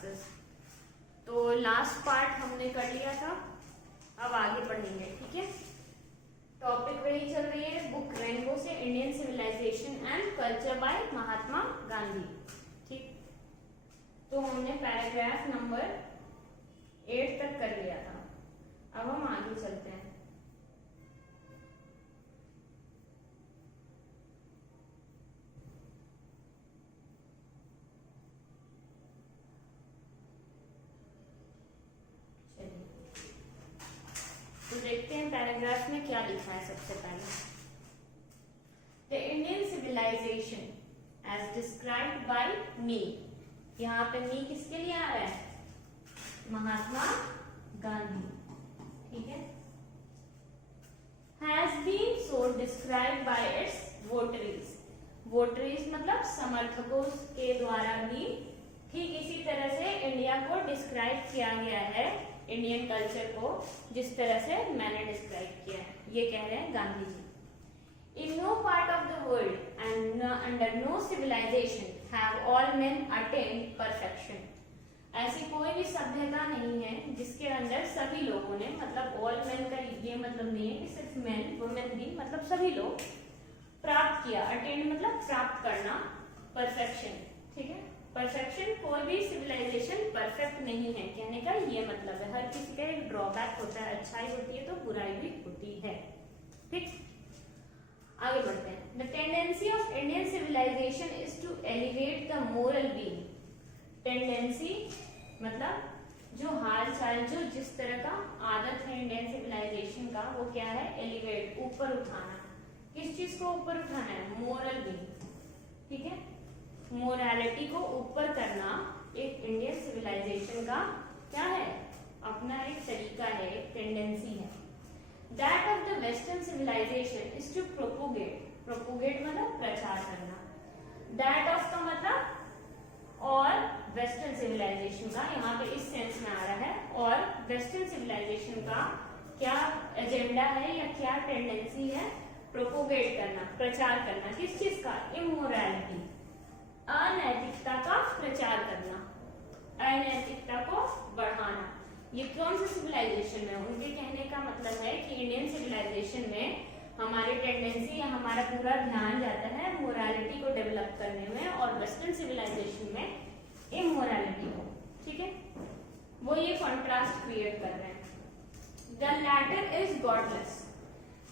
Classes. तो last part हमने कर लिया था, अब आगे पढ़ेंगे, ठीक है। टॉपिक वही चल रही है बुक रेनबो से, Indian civilisation and culture by Mahatma Gandhi, ठीक। तो हमने पैराग्राफ नंबर 8 तक कर लिया था, अब हम आगे चलते हैं। तो देखते हैं पैराग्राफ में क्या लिखा है। सबसे पहले, the Indian civilisation as described by me, यहाँ पे मी किसके लिए आ रहा है? महात्मा गांधी, ठीक है। Has been so described by its votaries, votaries मतलब समर्थकों के द्वारा भी ठीक इसी तरह से इंडिया को डिस्क्राइब किया गया है, इंडियन कल्चर को जिस तरह से मैंने डिस्क्राइब किया है, ये कह रहे हैं Gandhi ji. In no part of the world and under no civilisation have all men attend perfection, ऐसी कोई भी सभ्यता नहीं है जिसके अंदर सभी लोगों ने, मतलब ऑल मेन का ये मतलब नहीं है कि सिर्फ मेन, वुमेन भी, मतलब सभी लोग प्राप्त किया। अटेंड मतलब प्राप्त करना, परफेक्शन, ठीक है। परफेक्शन, कोई भी सिविलाइजेशन परफेक्ट नहीं है, कहने का ये मतलब है। हर किसी का एक ड्रॉबैक होता है, अच्छाई होती है तो बुराई भी होती है, ठीक। आगे बढ़ते हैं। The tendency of Indian civilization is to elevate the moral being, tendency मतलब जो हाल चाल, जो जिस तरह का आदत है इंडियन सिविलाइजेशन का, वो क्या है? एलिवेट, ऊपर उठाना। किस चीज को ऊपर उठाना है? मोरल बीइंग, ठीक है। मोरालिटी को ऊपर करना एक इंडियन सिविलाइजेशन का क्या है? अपना एक तरीका है, एक टेंडेंसी है। That of the western civilization is to propagate, propagate मतलब प्रचार करना। दैट ऑफ का मतलब और वेस्टर्न सिविलाइजेशन का, यहाँ पे इस सेंस में आ रहा है। और वेस्टर्न सिविलाइजेशन का क्या एजेंडा है या क्या टेंडेंसी है? प्रोपोगेट करना, प्रचार करना। किस चीज का? इमोरलिटी, अनैतिकता का प्रचार करना, अनैतिकता को बढ़ाना। ये कौन सा सिविलाइजेशन है? उनके कहने का मतलब है कि इंडियन सिविलाइजेशन में हमारी टेंडेंसी या हमारा पूरा ध्यान जाता है मोरालिटी को डेवलप करने में, और वेस्टर्न सिविलाइजेशन में इमोरालिटी को, ठीक है। वो ये कॉन्ट्रास्ट क्रिएट कर रहे हैं। The latter is godless,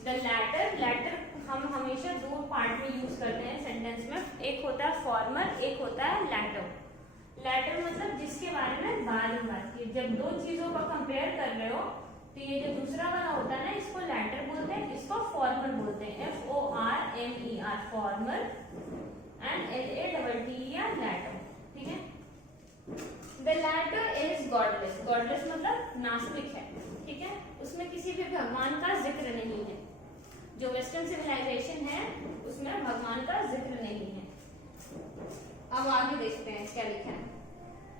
the latter, latter हम हमेशा दो पार्ट में यूज करते हैं सेंटेंस में, एक होता है फॉर्मल, एक होता है लैटर। लैटर मतलब जिसके बारे में बाद में बात की, जब दो चीजों का कंपेयर कर रहे हो तो ये जो दूसरा वाला होता है ना, इसको लैटर बोलते हैं, इसको फॉर्मल बोलते हैं, FORMER, फॉर्मल, एंड LATT या लैटर, ठीक है। The latter is godless, godless मतलब नास्तिक है, ठीक है। उसमें किसी भी भगवान का जिक्र नहीं है। जो वेस्टर्न सिविलाइजेशन है उसमें भगवान का जिक्र नहीं है। अब आगे देखते हैं क्या लिखा है।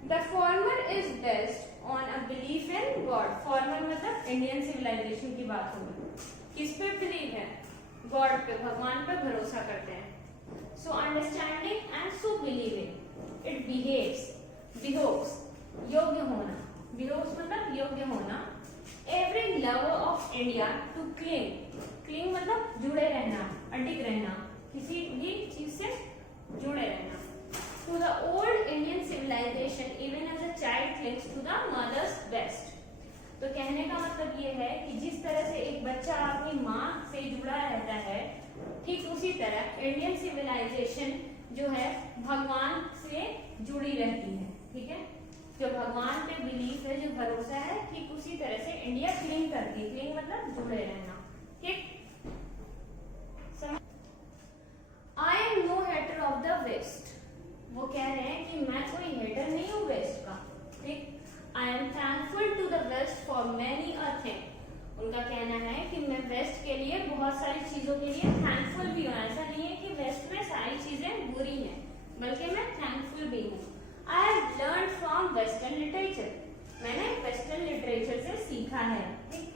The former is based on a belief in God, farmer मतलब इंडियन सिविलाइजेशन की बात होगी। किस पे बिलीव है? गॉड पे, भगवान पे भरोसा करते हैं। So understanding and so believing it behaves, behoves योग्य होना, बिहोव्स मतलब योग्य होना। Every lover of India to cling, cling मतलब जुड़े रहना, अडिग रहना, किसी भी चीज से जुड़े रहना। To the old Indian civilization even as a child clings to the mother's breast, तो कहने का मतलब ये है कि जिस तरह से एक बच्चा अपनी माँ से जुड़ा रहता है, ठीक उसी तरह इंडियन सिविलाइजेशन जो है भगवान से जुड़ी रहती है, ठीक है। जो भगवान पे बिलीफ है, जो भरोसा है, ठीक उसी तरह से इंडिया क्लिंग करती है। क्लिंग मतलब जुड़े रहना, ठीक। I am no hater of the West, वो कह रहे हैं कि मैं कोई हेटर नहीं हूँ वेस्ट का, ठीक। I am thankful to the West for many a thing, उनका कहना है कि मैं वेस्ट के लिए बहुत सारी चीजों के लिए थैंकफुल भी हूँ। ऐसा नहीं है कि वेस्ट में सारी चीजें बुरी हैं, बल्कि मैं थैंकफुल भी हूँ। I have learn from western literature, मैंने वेस्टर्न लिटरेचर से सीखा है, ठीक।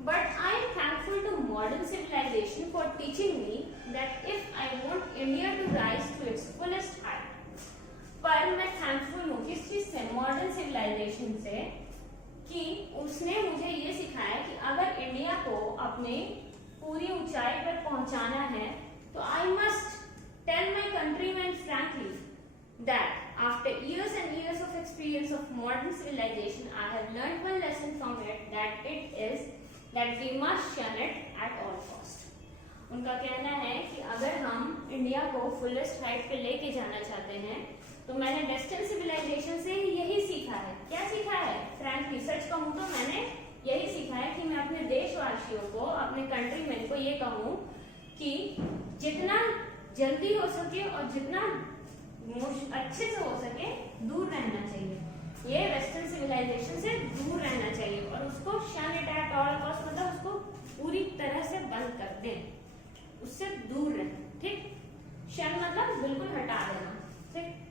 But I am thankful to modern civilization for teaching me that if I want India to rise to its fullest height, पर पर मैं थैंकफुल हूँ किस चीज से, मॉडर्न सिविलाइजेशन से, कि उसने मुझे ये सिखाया कि अगर इंडिया को अपने पूरी ऊंचाई पर पहुंचाना है तो I must tell my countryman frankly that after years and years of experience of modern civilization I have learned one lesson from it, that it is that we must shun it at all cost. उनका कहना है कि अगर हम India को fullest height पे लेके जाना चाहते हैं तो मैंने वेस्टर्न सिविलाइजेशन से यही सीखा है। क्या सीखा है? फ्रैंकली सच कहूँ तो मैंने यही सीखा है कि मैं अपने देशवासियों को, अपने कंट्रीमैन को ये कहूँ कि जितना जल्दी हो सके और जितना अच्छे से हो सके दूर रहना चाहिए, ये वेस्टर्न सिविलाइजेशन से दूर रहना चाहिए और उसको शन इट एट ऑल कॉस्ट, मतलब उसको पूरी तरह से बंद कर दें, उससे दूर रहें। ठीक, शन मतलब बिल्कुल हटा देना। ठीक,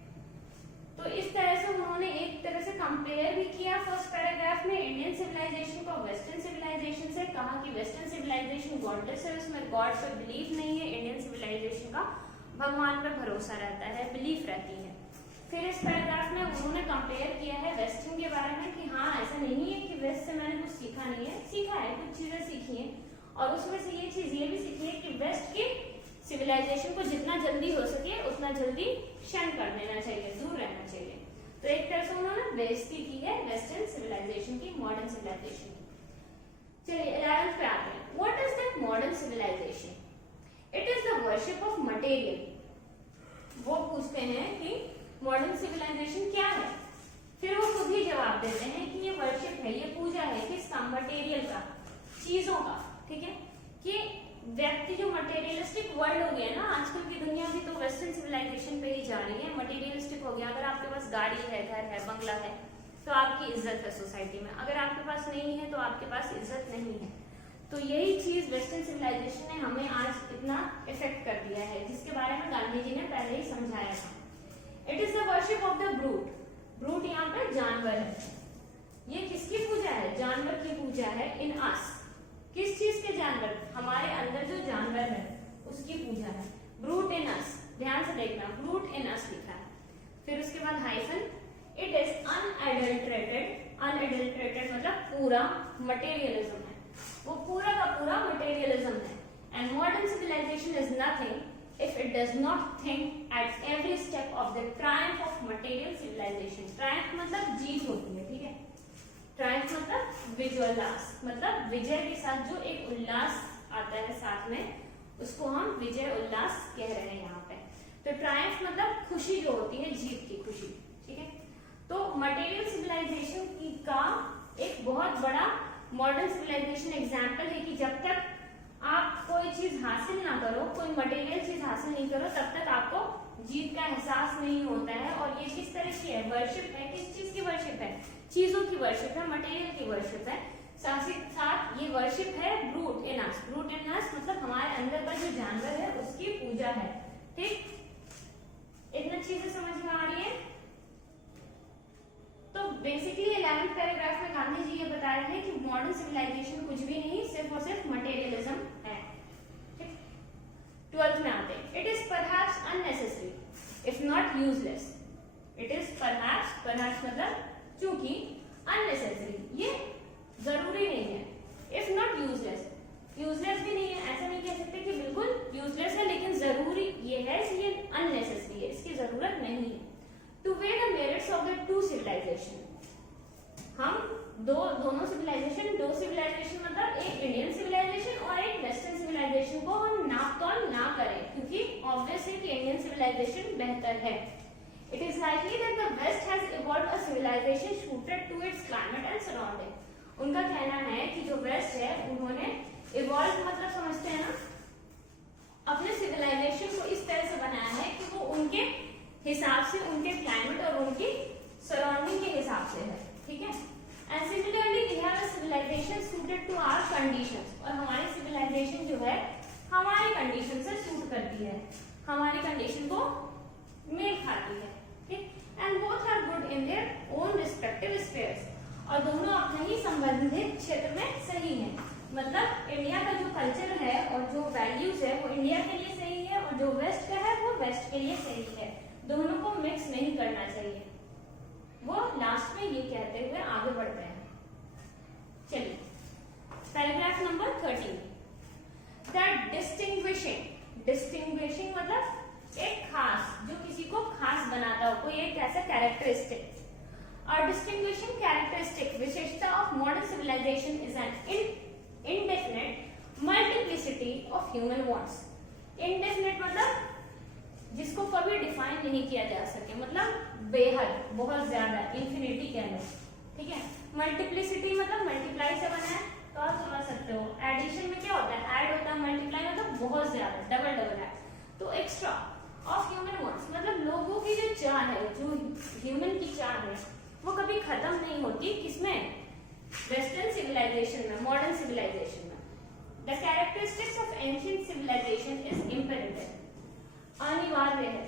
तो इस तरह से उन्होंने एक तरह से कंपेयर भी किया फर्स्ट पैराग्राफ में इंडियन सिविलाइजेशन को वेस्टर्न सिविलाइजेशन से। कहा कि वेस्टर्न सिविलाइजेशन गॉडलेस है, उसमें गॉड पे बिलीफ नहीं है, इंडियन सिविलाइजेशन का भगवान पर भरोसा रहता है, बिलीफ रहती है। फिर इस पैराग्राफ में उन्होंने कंपेयर किया है वेस्टर्न के बारे में कि हाँ ऐसा नहीं है कि वेस्ट से मैंने कुछ सीखा नहीं है, सीखा है, कुछ चीजें सीखी हैं और उसमें से ये चीज ये भी सीखी है कि वेस्ट की सिविलाइजेशन को जितना जल्दी हो सके उतना जल्दी शन कर देना चाहिए, दूर रहना चाहिए। तो एक तरह से उन्होंने बेइज्जती की है वेस्टर्न सिविलाइजेशन की, मॉडर्न सिविलाइजेशन की। चलिए 11th पे आते हैं। What is that modern civilization? It is the worship of material. वो पूछते हैं कि मॉडर्न सिविलाइजेशन क्या है, फिर वो खुद ही जवाब देते हैं कि ये वर्शिप है, ये पूजा है किसका? मटेरियल का, चीजों का। ठीक है, कि व्यक्ति जो मटेरियलिस्टिक वर्ल्ड हो गया ना आजकल की दुनिया भी, तो वेस्टर्न सिविलाइजेशन पे ही जा रही है, मटेरियलिस्टिक हो गया। अगर आपके पास गाड़ी है, घर है, बंगला है तो आपकी इज्जत है सोसाइटी में, अगर आपके पास नहीं है तो आपके पास इज्जत नहीं है। तो यही चीज वेस्टर्न सिविलाइजेशन ने हमें आज इतना इफेक्ट कर दिया है, जिसके बारे में गांधी जी ने पहले ही समझाया था। It is the worship of the brute. Brute यहाँ पे जानवर है। ये किसकी पूजा है? जानवर की पूजा है। इन अस, किस चीज के जानवर? हमारे अंदर जो जानवर है उसकी पूजा है। ब्रूट इन अस, ध्यान से देखना, ब्रूट इन अस लिखा है। फिर उसके बाद hyphen, it is unadulterated. Unadulterated मतलब पूरा मटेरियलिज्म है, वो पूरा का पूरा मटेरियलिज्म है। And modern civilization is nothing if it does not think at every step of the triumph of material civilization. Triumph मतलब जीत होती है, ठीक है। ट्रायम्फ मतलब विजयोल्लास, मतलब विजय के साथ जो एक उल्लास आता है साथ में, उसको हम विजय उल्लास कह रहे हैं यहाँ पे। तो ट्रायम्फ मतलब खुशी जो होती है, जीत की खुशी, ठीक है। तो मटेरियल सिविलाइजेशन का एक बहुत बड़ा मॉडर्न सिविलाइजेशन एग्जाम्पल है कि जब तक आप कोई चीज हासिल ना करो, कोई मटेरियल चीज हासिल नहीं करो, तब तक आपको जीत का एहसास नहीं होता है। और ये किस तरह की है? वर्शिप है। किस चीज की वर्शिप है? चीजों की वर्शिप है, मटेरियल की वर्शिप है। साथ ही साथ ये वर्शिप है ब्रूट इन अस। ब्रूट इन अस मतलब हमारे अंदर का जो जानवर है उसकी पूजा है, ठीक। इतना चीजें समझ में आ रही है? तो बेसिकली 11th पैराग्राफ में गांधी जी ये बता रहे हैं कि मॉडर्न सिविलाइजेशन कुछ भी नहीं, सिर्फ और सिर्फ मटेरियलिज्म है, ठीक। 12th में आते हैं। It is perhaps unnecessary if not useless. It is perhaps, perhaps मतलब चूंकि, अननेसेसरी ये जरूरी नहीं है, इफ नॉट यूजलेस, यूजलेस भी नहीं है। ऐसा नहीं कह सकते कि बिल्कुल यूजलेस है, लेकिन जरूरी ये है, ये अननेसेसरी है, इसकी जरूरत नहीं है। To weigh the merits of the two civilization, हम दोनों सिविलाइजेशन, दो सिविलाइजेशन मतलब एक इंडियन सिविलाइजेशन और एक वेस्टर्न सिविलाइजेशन को हम नाप तोल ना करें, क्योंकि ऑब्वियस है कि इंडियन सिविलाइजेशन बेहतर है। It is likely that the West has evolved a civilization suited to its climate and surrounding. उनका कहना है कि जो वेस्ट है उन्होंने इवॉल्व मतलब समझते हैं ना, अपने सिविलाइजेशन को इस तरह से बनाया है कि वो उनके हिसाब से, उनके क्लाइमेट और उनकी सराउंडिंग के हिसाब से है, ठीक है। And similarly we have a civilization suited to our conditions. और हमारी सिविलाइजेशन जो है हमारी कंडीशन से सूट करती है, हमारी कंडीशन को मेल खाती है, ठीक। And both are good in their own respective spheres. और दोनों अपने ही संबंधित क्षेत्र में सही है। मतलब इंडिया का जो कल्चर है और जो वैल्यूज है वो इंडिया के लिए सही है, और जो वेस्ट का है वो वेस्ट के लिए सही है। दोनों को मिक्स नहीं करना चाहिए। वो लास्ट में ये कहते हुए आगे बढ़ते हैं। चलिए पैराग्राफ नंबर 13, द डिस्टिंग्विशिंग मतलब एक खास, जो किसी को खास बनाता हो, कोई एक ऐसा कैरेक्टरिस्टिक। और डिस्टिंग्विशिंग कैरेक्टरिस्टिक विशेषता of modern civilization is an indefinite multiplicity of human wants। indefinite मतलब जिसको कभी डिफाइन नहीं किया जा सके, मतलब बेहद, बहुत ज्यादा, इंफिनिटी कह लो, ठीक है। मल्टीप्लिसिटी मतलब मल्टीप्लाई से बना है, तो आप समझ सकते हो। एडिशन में क्या होता है, ऐड होता है, मल्टीप्लाई मतलब बहुत ज्यादा, डबल डबल है। तो एक्स्ट्रा ऑफ ह्यूमन वांट्स मतलब लोगों की जो चाह है, जो ह्यूमन की चाह है, वो कभी खत्म नहीं होती। किसमें? वेस्टर्न सिविलाइजेशन में, मॉडर्न सिविलाइजेशन में। The characteristics of ancient civilization is imperative, अनिवार्य है।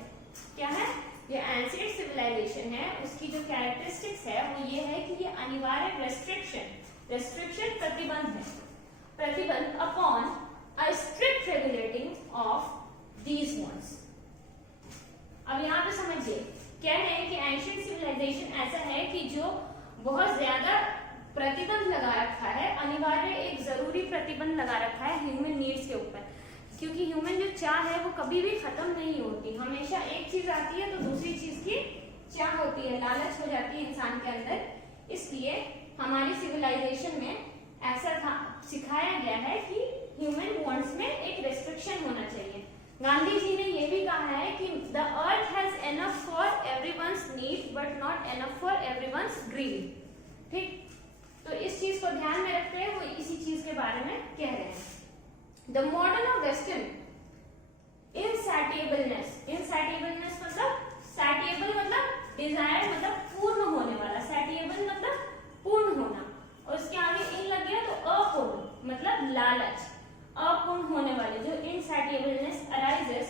क्या है? ये एंशिएंट सिविलाइजेशन है, उसकी जो कैरेक्टरिस्टिक्स है वो ये है कि ये अनिवार्य रेस्ट्रिक्शन प्रतिबंध है, प्रतिबंध upon a strict regulating of these wants. अब यहाँ पे समझिए, कह रहे हैं कि एंशिएंट सिविलाइजेशन ऐसा है कि जो बहुत ज्यादा प्रतिबंध लगा रखा है, अनिवार्य एक जरूरी प्रतिबंध लगा रखा है ह्यूमन नीड्स के ऊपर, क्योंकि ह्यूमन जो चाह है वो कभी भी खत्म नहीं होती। हमेशा एक चीज आती है तो दूसरी चीज की चाह होती है, लालच हो जाती है इंसान के अंदर। इसलिए हमारी सिविलाइजेशन में ऐसा था, सिखाया गया है कि ह्यूमन वांट्स में एक रेस्ट्रिक्शन होना चाहिए। गांधी जी ने ये भी कहा है कि the earth has enough for everyone's need but not enough for everyone's greed. ठीक, तो इस चीज को ध्यान में रखते हुए वो इसी चीज के बारे में कह रहे हैं। द मॉडर्न ऑफ वेस्टर्न इनसैटिएबलनेस मतलब सैटिएबल मतलब डिजायर मतलब पूर्ण होने वाला, सैटिएबल मतलब पूर्ण होना, और उसके आगे इन लग गया तो अपूर्ण मतलब लालच, अपूर्ण होने वाले जो insatiableness arises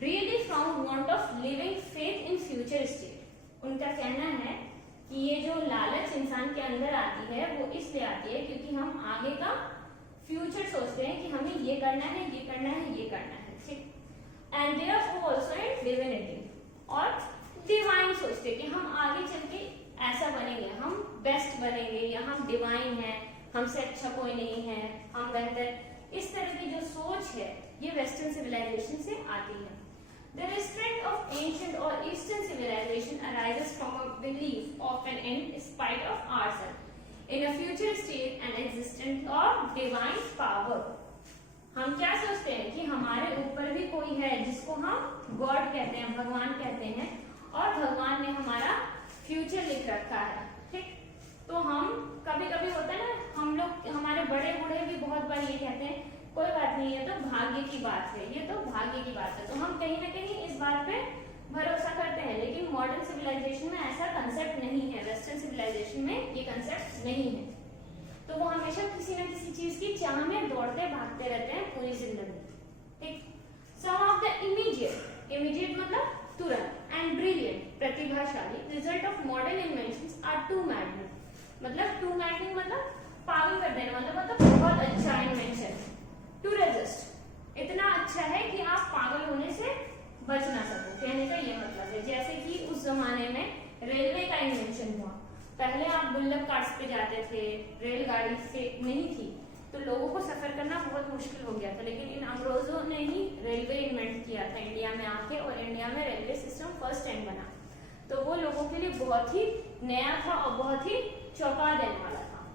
really from want of living faith in future state. उनका कहना है कि ये जो लालच इंसान के अंदर आती है वो इसलिए आती है क्योंकि हम आगे का फ्यूचर सोचते हैं कि हमें ये करना है, ये करना है, ये करना है, ठीक। And therefore also in divinity, और डिवाइन सोचते हैं कि हम आगे चल के ऐसा बनेंगे, हम बेस्ट बनेंगे, या हम डिवाइन है, हमसे अच्छा कोई नहीं है, हम बेहतर। इस तरह की जो सोच है ये वेस्टर्न सिविलाइजेशन से आती है। The restraint of ancient or Eastern civilization arises from a belief, often in spite of ourselves, in a future state and existence of divine power। हम क्या सोचते हैं कि हमारे ऊपर भी कोई है जिसको हम गॉड कहते हैं, भगवान कहते हैं, और भगवान ने हमारा फ्यूचर लिख रखा है, ठीक। तो हम कभी कभी होता है ना, हम लोग, हमारे बड़े बूढ़े भी बहुत बार ये कहते हैं कोई बात नहीं, ये तो भाग्य की बात है, ये तो भाग्य की बात है। तो हम कहीं ना कहीं इस बात पे भरोसा करते हैं, लेकिन मॉडर्न सिविलाइजेशन में ऐसा कंसेप्ट नहीं है, वेस्टर्न सिविलाइजेशन में ये कंसेप्ट नहीं है। तो वो हमेशा किसी न किसी चीज की चाह में दौड़ते भागते रहते हैं पूरी जिंदगी, ठीक। सम ऑफ द इमीडिएट मतलब तुरंत, एंड ब्रिलियंट प्रतिभाशाली result of modern inventions are too maddening, मतलब टू मैडनिंग मतलब पागल कर देना, मतलब बहुत अच्छा इन्वेंशन। टू रेजिस्ट इतना अच्छा है कि आप पागल होने से बच ना सको, कहने का ये मतलब है। जैसे कि उस जमाने में रेलवे का इन्वेंशन हुआ, पहले आप गुल्लक कार्ट्स पे जाते थे, रेलगाड़ी से नहीं थी, तो लोगों को सफर करना बहुत मुश्किल हो गया था, लेकिन इन अंग्रेजों ने ही रेलवे इन्वेंट किया था इंडिया में आके, और इंडिया में रेलवे सिस्टम फर्स्ट टाइम बना। तो वो लोगों के लिए बहुत ही नया था और बहुत ही चौंका देने वाला था।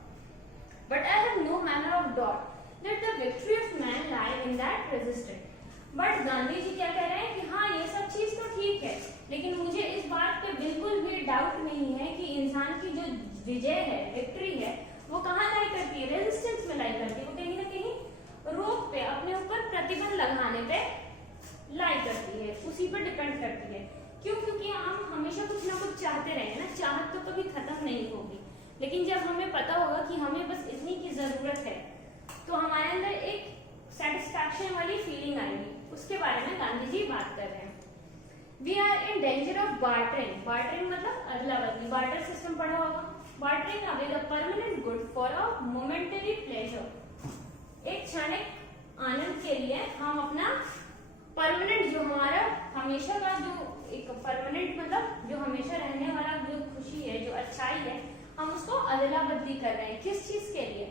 But I have no manner of doubt that the victory of man lie in that resistance। But Gandhi ji क्या कह रहे हैं कि हाँ ये सब चीज तो ठीक है, लेकिन मुझे इस बात पे बिल्कुल भी डाउट नहीं है कि इंसान की जो विजय है, विक्ट्री है, वो कहाँ लाई करती है? रेजिस्टेंस में लाई करती है। वो कहीं ना कहीं रोक पे, अपने ऊपर प्रतिबंध लगाने पे लाई करती है, उसी पर डिपेंड करती है। क्यों? क्योंकि हम हमेशा कुछ ना कुछ चाहते रहेंगे ना, चाहत तो कभी खत्म नहीं होगी, लेकिन जब हमें पता होगा कि हमें बस इतनी की जरूरत है, तो हमारे अंदर एक सेटिस्फैक्शन वाली फीलिंग आएगी। उसके बारे में गांधी जी बात कर रहे हैं। We are in danger of bartering. Bartering मतलब अदला बदली, बार्टर सिस्टम पढ़ा होगा। Bartering away the permanent good for a momentary pleasure. एक क्षणिक आनंद के लिए हम अपना परमानेंट, जो हमारा हमेशा का जो एक परमानेंट मतलब जो हमेशा रहने वाला जो खुशी है, जो अच्छाई है, हम उसको अदला बदली कर रहे हैं। किस चीज के लिए?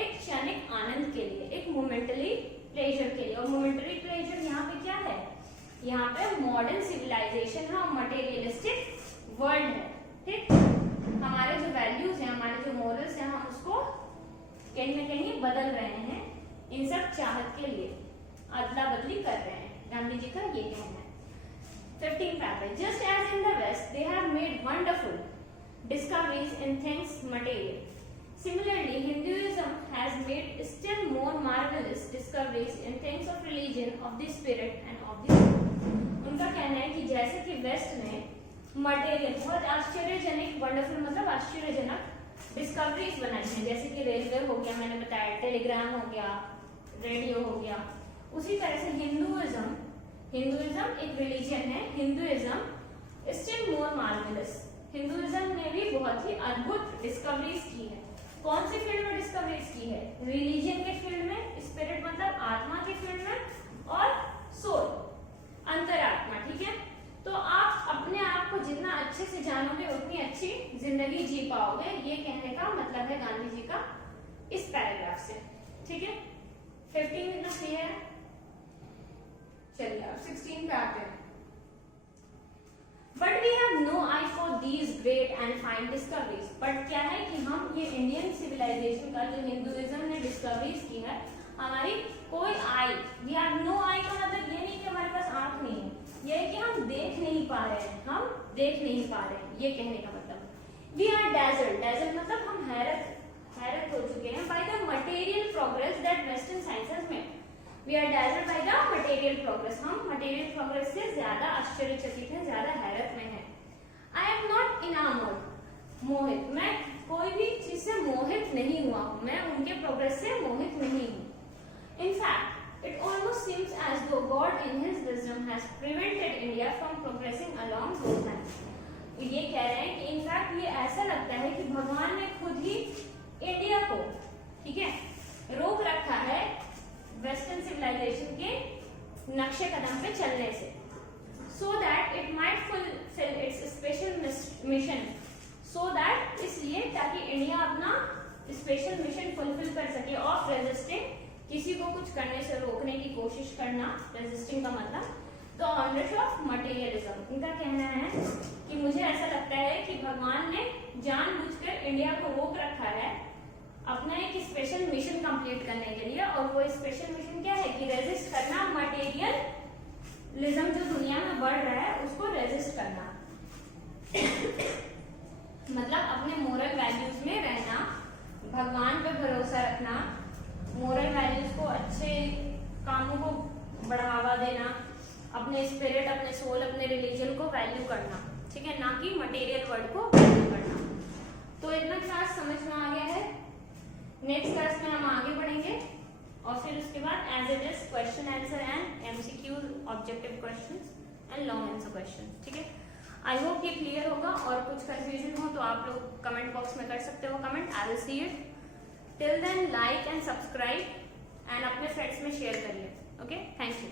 एक क्षणिक आनंद के लिए, एक मोमेंटरी प्लेजर के लिए। और मोमेंटरी प्लेजर यहाँ पे क्या है? यहाँ पे मॉडर्न सिविलाइजेशन है और मटेरियलिस्टिक वर्ल्ड है। ठीक, हमारे जो वैल्यूज हैं, हमारे जो मोरल्स हैं, हम उसको कहीं ना कहीं बदल रहे हैं इन सब चाहत के लिए, अदला बदली कर रहे हैं। गांधी जी का ये कहना है। 15 paragraph. Just as in the West they have made wonderful discoveries in things material. Similarly, Hinduism has made still more marvelous discoveries in things of religion, of the spirit and of the soul. उनका कहना है कि जैसे कि waste ने material बहुत आश्चर्यजनक, wonderful मतलब आश्चर्यजनक डिस्कवरीज बनाई हैं, जैसे कि रेलवे हो गया, मैंने बताया, टेलीग्राम हो गया, रेडियो हो गया। उसी तरह से हिंदुइज्म एक रिलीजन है, Hinduism still more marvellous, Hinduism ने भी बहुत ही अद्भुत डिस्कवरीज की है। कौन से फील्ड में डिस्कवरीज की है? रिलीजन के फील्ड में, स्पिरिट मतलब आत्मा के फील्ड में, और सोल अंतरात्मा। ठीक है, तो आप अपने आप को जितना अच्छे से जानोगे उतनी अच्छी जिंदगी जी पाओगे, ये कहने का मतलब है गांधी जी का इस पैराग्राफ से। ठीक है, 15 इतना क्लियर है। चलिए अब 16 पे आते हैं। But we have no eye for these great and fine discoveries. But क्या है कि हम ये इंडियन सिविलाइजेशन का जो हिंदुइज्म ने डिस्कवरीज की है, हमारी कोई आई, we have no eye का मतलब ये नहीं कि हमारे पास आंख नहीं है, ये है कि हम देख नहीं पा रहे हैं, हम देख नहीं पा रहे हैं, ये कहने का मतलब। We are dazzled, dazzled मतलब हम हैरत हो चुके हैं by the material progress that Western science has made. We are dazzled by the material progress. हम material progress से ज्यादा आश्चर्यचकित हैं, ज्यादा हैरत में हैं। I am not enamored, मोहित, मैं कोई भी चीज से मोहित नहीं हुआ हूँ, मैं उनके प्रोग्रेस से मोहित नहीं हूँ। In fact, it almost seems as though God in His wisdom has prevented India from progressing along those lines. ये कह रहे हैं कि इनफैक्ट ये ऐसा लगता है कि भगवान ने खुद ही इंडिया को, ठीक है, रोक रखा है वेस्टर्न सिविलाइजेशन के नक्शे कदम पे चलने से, so that it might fulfill its special mission, so that इसलिए ताकि इंडिया अपना स्पेशल मिशन फुलफिल कर सके ऑफ रेजिस्टिंग, किसी को कुछ करने से रोकने की कोशिश करना, रेजिस्टिंग का मतलब, तो ऑनरेट ऑफ मटेरियलिज्म। इनका कहना है कि मुझे ऐसा लगता है कि भगवान ने जानबूझकर इंडिया को रोक रखा है अपना एक स्पेशल मिशन कंप्लीट करने के लिए, और वो स्पेशल मिशन क्या है कि रेजिस्ट करना मटेरियलिज्म जो दुनिया में बढ़ रहा है उसको रेजिस्ट करना मतलब अपने मोरल वैल्यूज में रहना, भगवान पे भरोसा रखना, मोरल वैल्यूज को, अच्छे कामों को बढ़ावा देना, अपने स्पिरिट, अपने सोल, अपने रिलीजन को वैल्यू करना, ठीक है, ना कि मटेरियल वर्ल्ड को वैल्यू करना। तो इतना क्लास समझ में आ गया है। नेक्स्ट क्लास में हम आगे बढ़ेंगे और फिर उसके बाद as it is question answer and MCQ, objective questions and long answer question. ठीक है, आई होप ये क्लियर होगा, और कुछ कंफ्यूजन हो तो आप लोग कमेंट बॉक्स में कर सकते हो comment, I will see it. Till then like and subscribe and अपने फ्रेंड्स में शेयर करिए। Okay, thank you.